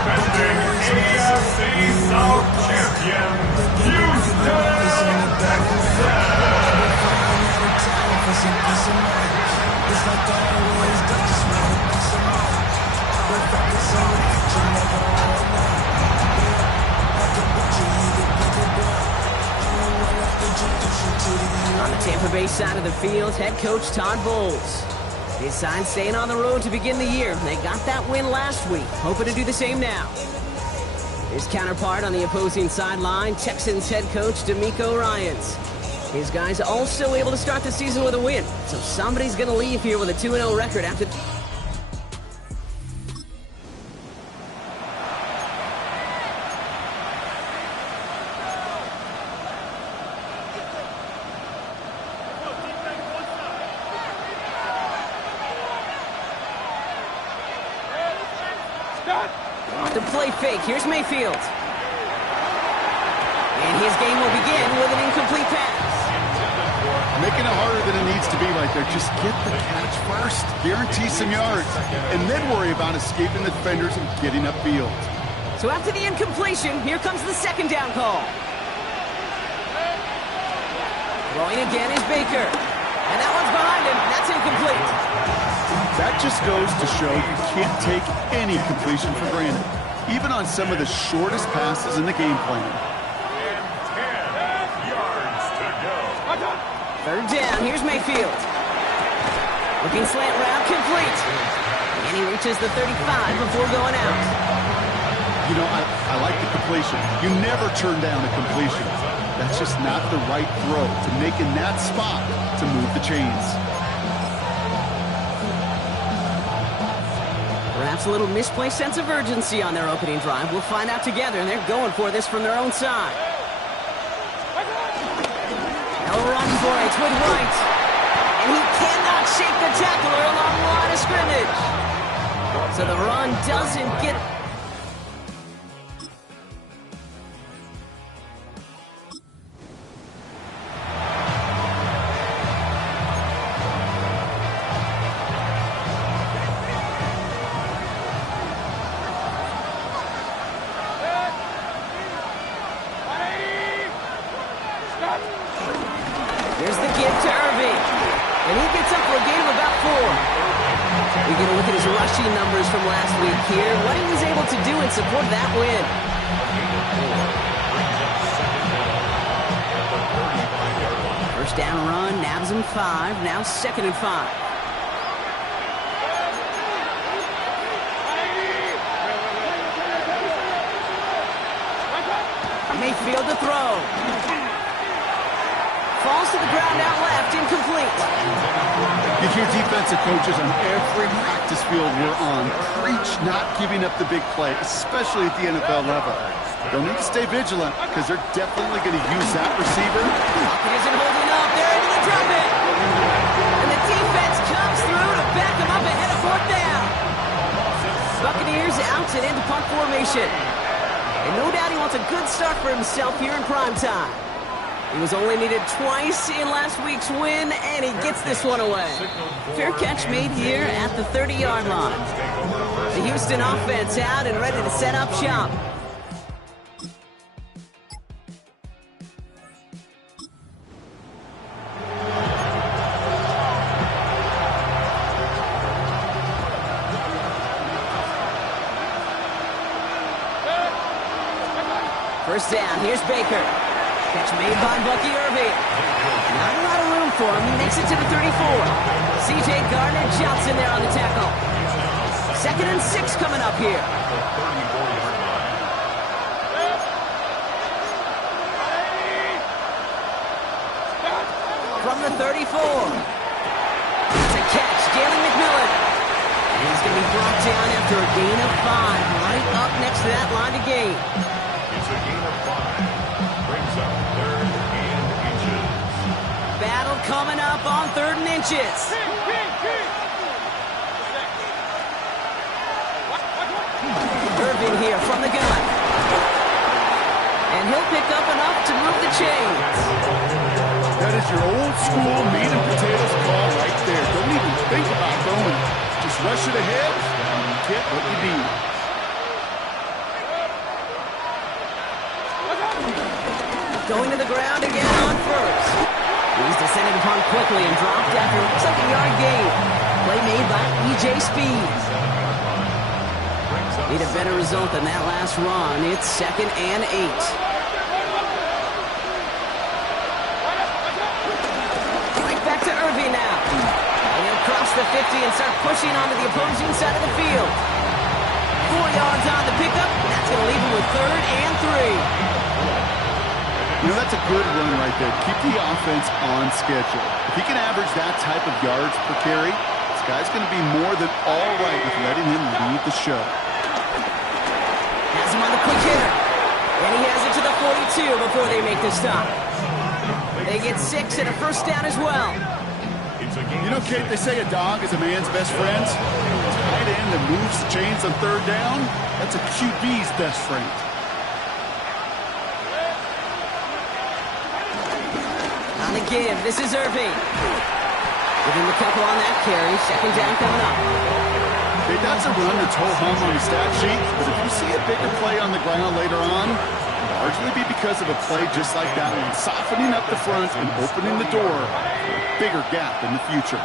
defending AFC South champion, Houston On the Tampa Bay side of the field, head coach Todd Bowles. They signed staying on the road to begin the year. They got that win last week, hoping to do the same now. His counterpart on the opposing sideline, Texans head coach D'Amico Ryans. His guys also able to start the season with a win, so somebody's going to leave here with a 2-0 record after... Off the play fake, here's Mayfield. And his game will begin with an incomplete pass. Making it harder than it needs to be right there. Just get the catch first. Guarantee some yards. And then worry about escaping the defenders and getting upfield. So after the incompletion, here comes the second down call. Throwing again is Baker. And that one's behind him. That's incomplete. That just goes to show you can't take any completion for granted, even on some of the shortest passes in the game plan. and 10 yards to go. Third down, here's Mayfield. Looking slant route, complete. And he reaches the 35 before going out. You know, I like the completion. You never turn down a completion. That's just not the right throw to make in that spot to move the chains. Perhaps a little misplaced sense of urgency on their opening drive. We'll find out together, and they're going for this from their own side. They'll run for it with White. And he cannot shake the tackler along the line of scrimmage. So the run doesn't get... Here's the give to Irving. And he gets up for a gain of about 4. We get a look at his rushing numbers from last week here. What he was able to do in support of that win. First down run, nabs him 5. Now 2nd and 5. Mayfield to throw. Falls to the ground out left, incomplete. You hear defensive coaches on every practice field we're on preach not giving up the big play, especially at the NFL level. They'll need to stay vigilant because they're definitely going to use that receiver. Pocket isn't holding up. They're able to drop it. And the defense comes through to back them up ahead of 4th down. Buccaneers out and into punt formation. And no doubt he wants a good start for himself here in prime time. He was only needed twice in last week's win, and he gets this one away. Fair catch made here at the 30-yard line. The Houston offense out and ready to set up shop. First down, here's Baker. Catch made by Bucky Irving. Not a lot of room for him. He makes it to the 34. C.J. Gardner-Johnson there on the tackle. 2nd and 6 coming up here. From the 34. It's a catch, Jalen McMillan. And he's going to be brought down after a gain of 5. Right up next to that line of gain. It's a gain of 5. Brings up 3rd and inches. Battle coming up on 3rd and inches. Irving here from the gun. And he'll pick up enough to move the chains. That is your old school meat and potatoes call right there. Don't even think about throwing it. Just rush it ahead and you get what you need. Going to the ground again on first. He's descended upon quickly and dropped after it looks like a yard gain. Play made by E.J. Speed. Need a better result than that last run. It's 2nd and 8. Right back to Irving now. And he'll cross the 50 and start pushing onto the opposing side of the field. 4 yards on the pickup, and that's going to leave him with 3rd and 3. You know, that's a good run right there. Keep the offense on schedule. If he can average that type of yards per carry, this guy's going to be more than all right with letting him lead the show. Has him on the quick hitter. And he has it to the 42 before they make the stop. They get 6 and a first down as well. You know, Kate, they say a dog is a man's best friend. A tight end that moves the chains on 3rd down, that's a QB's best friend. On the give, this is Irving. Give him a couple on that carry. 2nd down coming up. Okay, that's a run that's ho-hum on the stat sheet, but if you see a bigger play on the ground later on, it'll largely be because of a play just like that one, softening up the front and opening the door for a bigger gap in the future.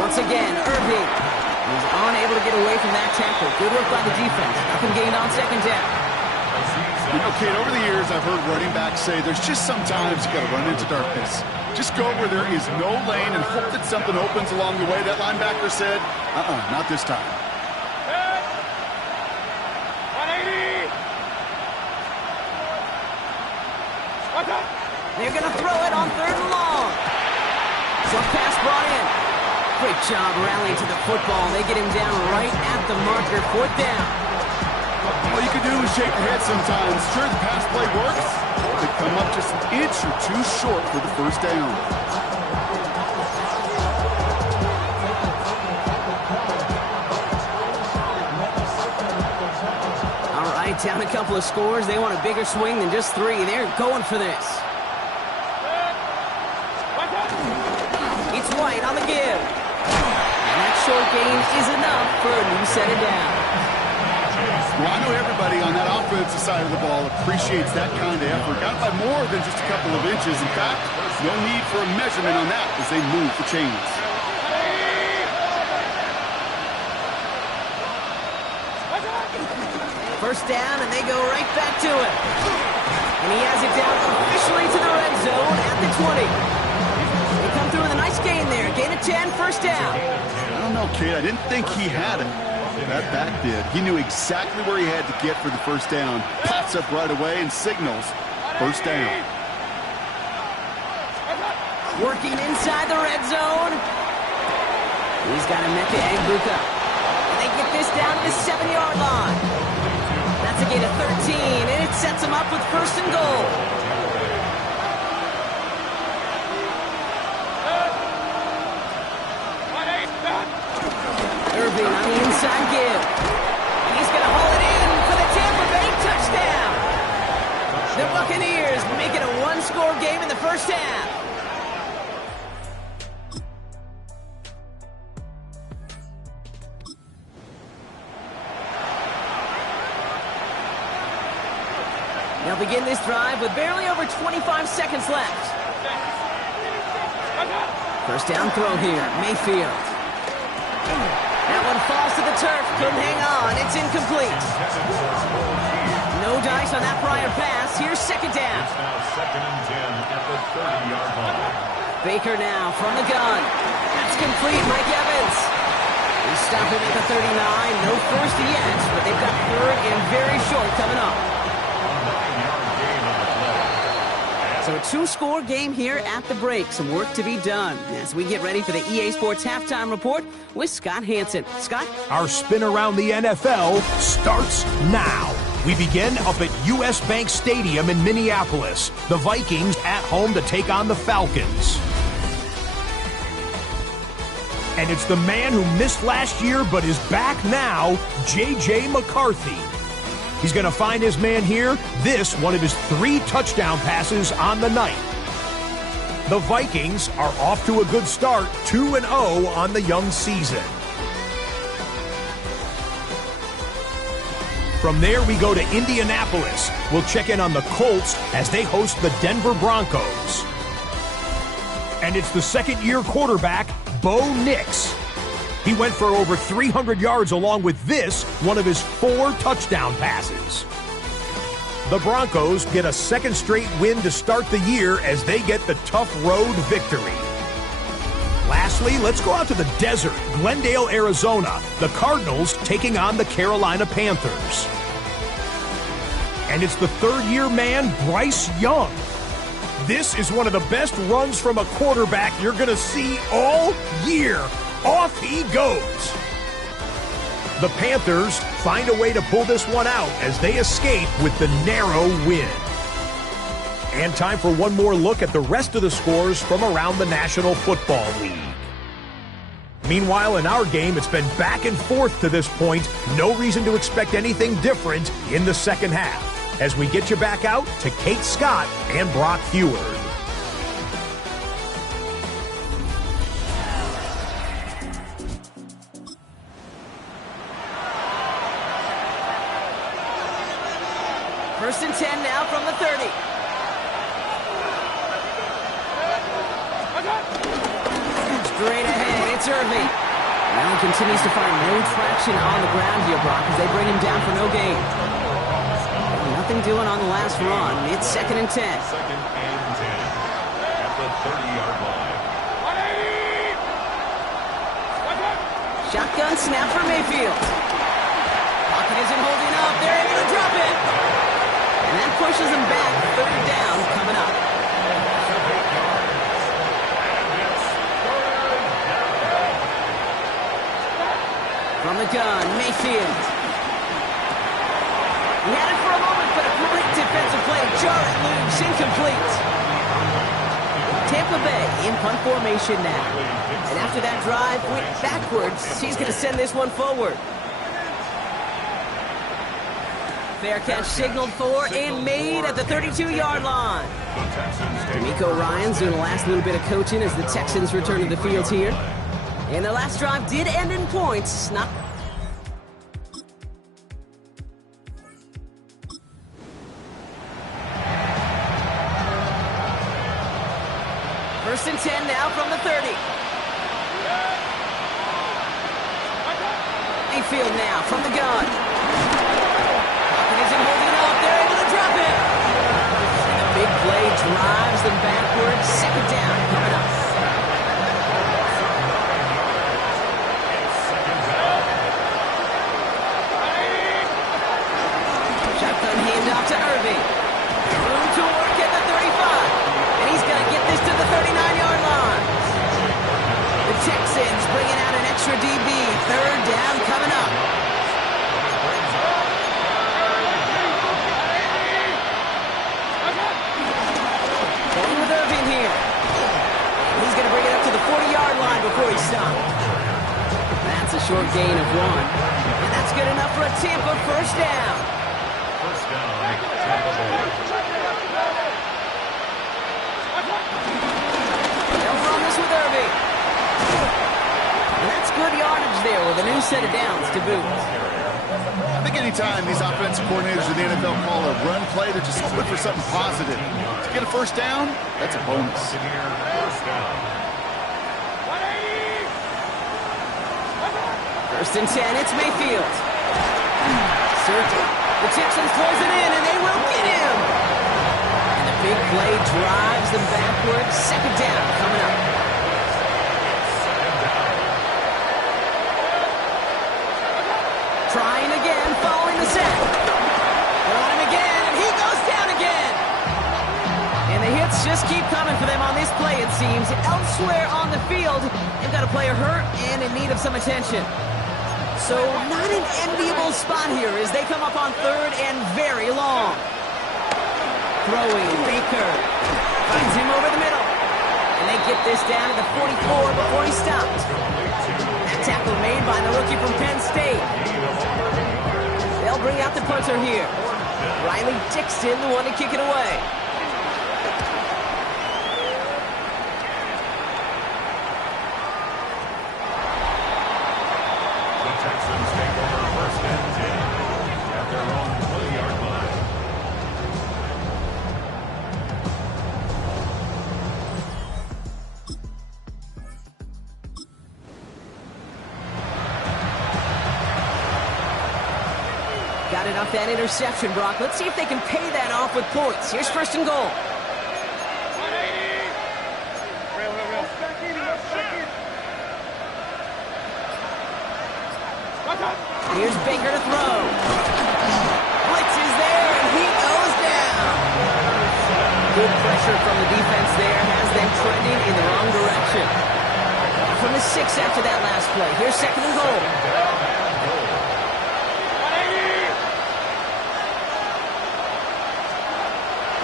Once again, Irving is unable to get away from that tackle. Good work by the defense. Nothing gained on 2nd down. You know, Kate, over the years, I've heard running backs say there's just sometimes you got to run into darkness. Just go where there is no lane and hope that something opens along the way. That linebacker said, not this time. 180. They're going to throw it on 3rd and long. Some pass brought in. Great job rallying to the football. They get him down right at the marker. 4th down. All you can do is shake your head sometimes. Sure, the pass play works. They come up just an inch or 2 short for the first down. All right, down a couple of scores. They want a bigger swing than just 3. They're going for this. It's White on the give. And that short gain is enough for a new set of downs. Well, I know everybody on that offensive side of the ball appreciates that kind of effort. Got by more than just a couple of inches. In fact, no need for a measurement on that as they move the chains. First down, and they go right back to it. And he has it down officially to the red zone at the 20. They come through with a nice gain there. Gain of 10, first down. I don't know, kid. I didn't think he had it. That back did. He knew exactly where he had to get for the first down. Pops up right away and signals first down. Working inside the red zone. He's got Emeka Egbuka. And they get this down to the 7-yard line. That's a gain of 13, and it sets them up with 1st and goal. Irving on the inside give. He's going to haul it in for the Tampa Bay touchdown. The Buccaneers make it a 1-score game in the first half. They'll begin this drive with barely over 25 seconds left. First down throw here, Mayfield. That one falls to the turf, couldn't hang on, it's incomplete. No dice on that prior pass, here's 2nd down. It's now 2nd and 10 at the 30-yard line. Baker now from the gun. That's complete, Mike Evans. They stop him at the 39, no first yet, but they've got 3rd and very short coming up. So a 2-score game here at the break. Some work to be done as we get ready for the EA Sports Halftime Report with Scott Hansen. Scott? Our spin around the NFL starts now. We begin up at U.S. Bank Stadium in Minneapolis. The Vikings at home to take on the Falcons. And it's the man who missed last year but is back now, J.J. McCarthy. He's going to find his man here. This, one of his 3 touchdown passes on the night. The Vikings are off to a good start, 2-0 on the young season. From there, we go to Indianapolis. We'll check in on the Colts as they host the Denver Broncos. And it's the second-year quarterback, Bo Nix. He went for over 300 yards along with this, one of his 4 touchdown passes. The Broncos get a second straight win to start the year as they get the tough road victory. Lastly, let's go out to the desert, Glendale, Arizona. The Cardinals taking on the Carolina Panthers. And it's the third-year man, Bryce Young. This is one of the best runs from a quarterback you're going to see all year. Off he goes. The Panthers find a way to pull this one out as they escape with the narrow win. And time for one more look at the rest of the scores from around the National Football League. Meanwhile, in our game, it's been back and forth to this point. No reason to expect anything different in the second half, as we get you back out to Kate Scott and Brock Heward. First and 10 now from the 30. Straight ahead, it's Irving. Allen continues to find no traction on the ground here, Brock, as they bring him down for no gain. Nothing doing on the last run. It's second and 10. Second and 10 at the 30-yard line. Shotgun snap for Mayfield. Pocket isn't holding up. They're able to drop it. And that pushes them back. Third down coming up. From the gun, Mayfield. He had it for a moment, but a great defensive play. Jar it loose, incomplete. Tampa Bay in punt formation now. And after that drive went backwards, he's going to send this one forward. Fair catch signaled for and made at the 32-yard line. D'Amico Ryans doing the last little bit of coaching as the Texans return to the field here. And the last drive did end in points. Not First and 10 now from the 30. Mayfield now from the gun. Pocket isn't holding up. They're able to drop it. And the big play drives them backwards. Second down coming up. Shotgun handoff to Irving. Room to work at the 35. And he's going to get this to the 39-yard line. The Texans bringing out an extra DB. Third down coming up. Going with Irving here. He's going to bring it up to the 40-yard line before he stops. That's a short gain of 1. And that's good enough for a Tampa first down. First down, Tampa Bay. They'll run this with Irving. And that's good yardage there with a new set of downs to boot. I think anytime these offensive coordinators in the NFL call a run play, they're just hoping for something positive. To get a first down, that's a bonus. First down. First and 10, it's Mayfield. Certain. The Texans close it in, and they will get him. And the big play drives them backwards. Second down coming up. Trying again, following the sack. On him again, and he goes down again. And the hits just keep coming for them on this play, it seems. Elsewhere on the field, they've got a player hurt and in need of some attention. So not an enviable spot here as they come up on third and very long. Throwing, Baker finds him over the middle. And they get this down to the 44 before he stops. That tackle made by the rookie from Penn State. They'll bring out the punter here. Riley Dixon, the one to kick it away. their own 20-yard line. Got it off that interception, Brock. Let's see if they can pay that off with points. Here's first and goal. Here's Baker to throw. Blitz is there, and he goes down. Good pressure from the defense there has them trending in the wrong direction. From the 6 after that last play. Here's second and goal.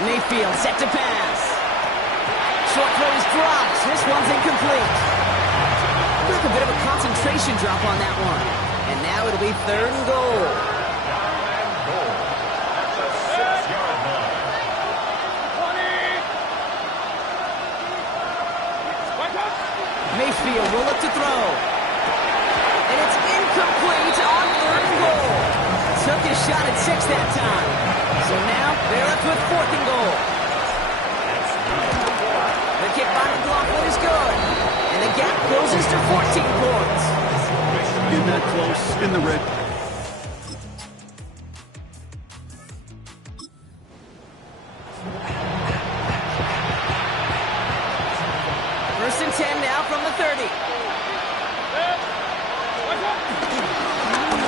Mayfield set to pass. Short throw is dropped. This one's incomplete. Look, a bit of a concentration drop on that one. And now it'll be third and goal. At the 6-yard line. Mayfield will look to throw. And it's incomplete on third and goal. Took his shot at 6 that time. So now they're left with fourth and goal. The kick by McLaughlin is good. And the gap closes to 14 points. In that close, in the red. First and 10 now from the 30.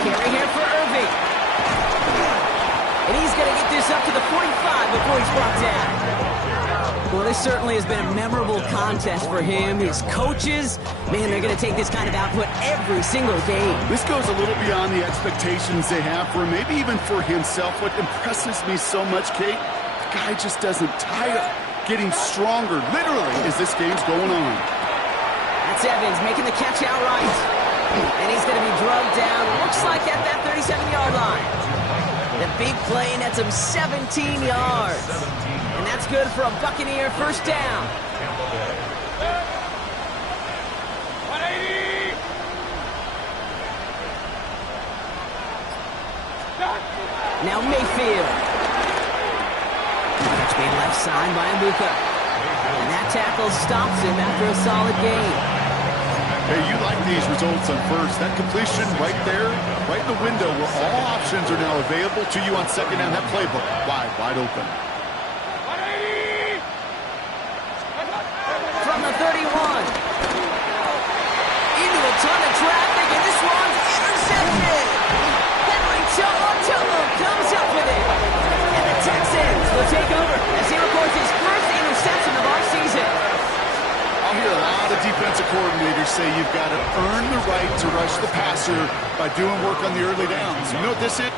Carry here for Irving. And he's going to get this up to the 45 before he's brought down. Well, this certainly has been a memorable contest for him. His coaches, man, they're going to take this kind of output every single game. This goes a little beyond the expectations they have for him, maybe even for himself. What impresses me so much, Kate, the guy just doesn't tire. Getting stronger, literally, as this game's going on. That's Evans making the catch outright. And he's going to be drugged down, looks like at that 37-yard line. The big play nets him 17 yards. And that's good for a Buccaneer first down. Now Mayfield. Catch made left side by Mbuka. And that tackle stops him after a solid gain. Hey, you like these results on first. That completion right there, right in the window where all options are now available to you on second down. That playbook wide open. From the 31. Into a ton of traffic, and this one's intercepted. Henry To'o comes up with it. And the Texans will take over as he records his first interception of our season. I'll hear a lot of defensive coordinators say you've got to earn the right to rush the passer by doing work on the early downs. You know what this is?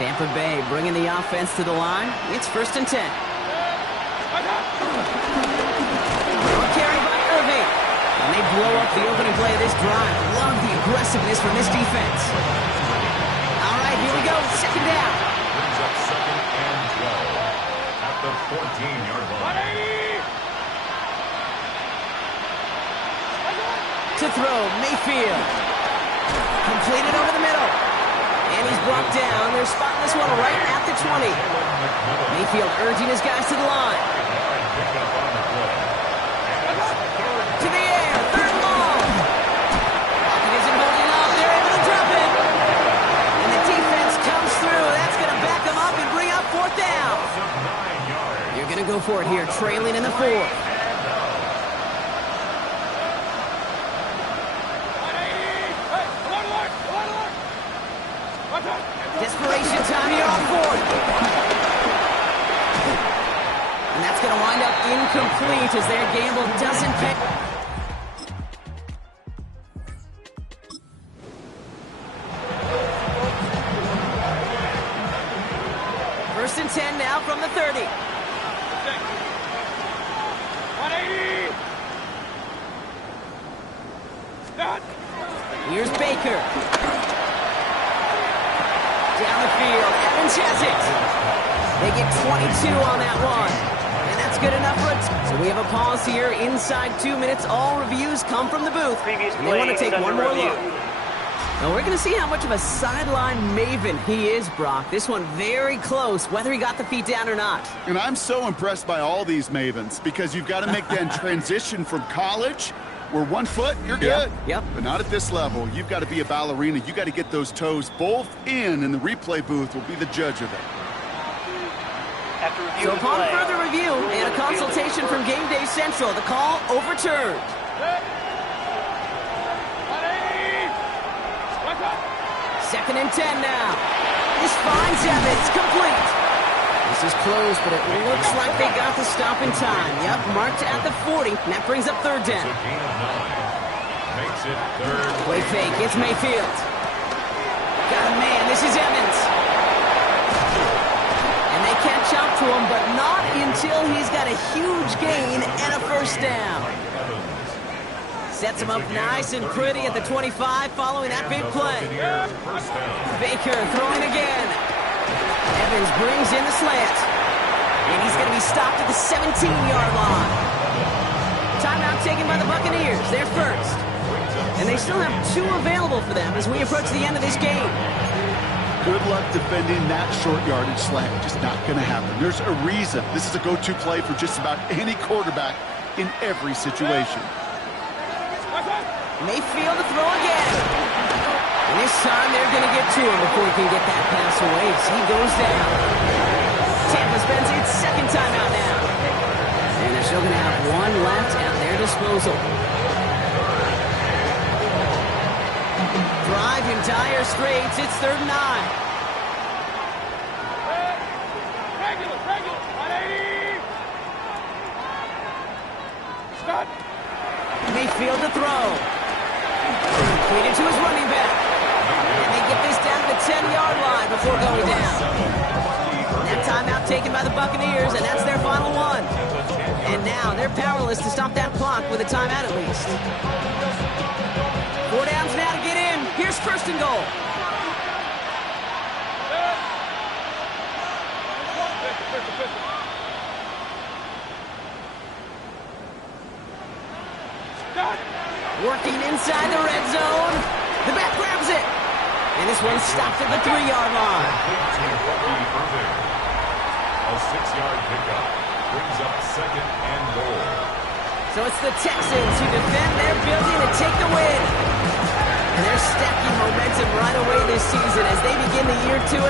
Tampa Bay bringing the offense to the line. It's first and 10. Carry by Irving. And they blow up the opening play of this drive. Love the aggressiveness from this defense. All right, here we go. Second down. Brings up second and 12 at the 14-yard line. To throw, Mayfield. Completed over the middle. And he's brought down. They're spotting this one right at the 20. Mayfield urging his guys to the line. To the air, third and long. Lockett isn't holding up. They're able to drop it. And the defense comes through. That's going to back them up and bring up fourth down. You're going to go for it here, trailing in the fourth. Desperation time here on fourth. And that's going to wind up incomplete as their gamble doesn't pay. First and 10 now from the 30. 180. Here's Baker. Down the field, Evans has it. They get 22 on that one. And that's good enough for it. So we have a pause here inside 2 minutes. All reviews come from the booth. And they want to take one more look. Now we're going to see how much of a sideline maven he is, Brock. This one very close, whether he got the feet down or not. And I'm so impressed by all these mavens because you've got to make that transition from college where 1 foot, you're good. Yep. But not at this level. You've got to be a ballerina. You've got to get those toes both in, and the replay booth will be the judge of it. So upon further review and a consultation from Game Day Central, the call overturned. Second and 10 now. This finds Evans, complete. This is close, but it looks like they got the stop in time. Yep, marked at the 40, and that brings up third down. It's a gain of 9. Makes it third. Play fake, it's Mayfield. Got a man, this is Evans. And they catch up to him, but not until he's got a huge gain and a first down. Sets him up nice and pretty at the 25 following that big play. Baker throwing again. Evans brings in the slant. And he's going to be stopped at the 17-yard line. Timeout taken by the Buccaneers. They're first. And they still have 2 available for them as we approach the end of this game. Good luck defending that short yardage slant. Just not going to happen. There's a reason. This is a go-to play for just about any quarterback in every situation. Mayfield to throw again. And this time they're going to get to him before he can get that pass away. So he goes down. Tampa spends its second timeout now. And they're still going to have 1 left at their disposal. Drive in dire straits. It's 3rd and 9. Regular, 180. Stop. Mayfield to throw. Completed to his running back. And they get this down to the 10-yard line before going down. That timeout taken by the Buccaneers, and that's their final one. And now they're powerless to stop that clock with a timeout at least. 4 downs now to get in. Here's first and goal. Working inside the red zone. The back grabs it. And this one stopped at the 3-yard line. A 6-yard pickup brings up 2nd and goal. So it's the Texans who defend their building to take the win. And they're stacking momentum right away this season as they begin the year 2-0.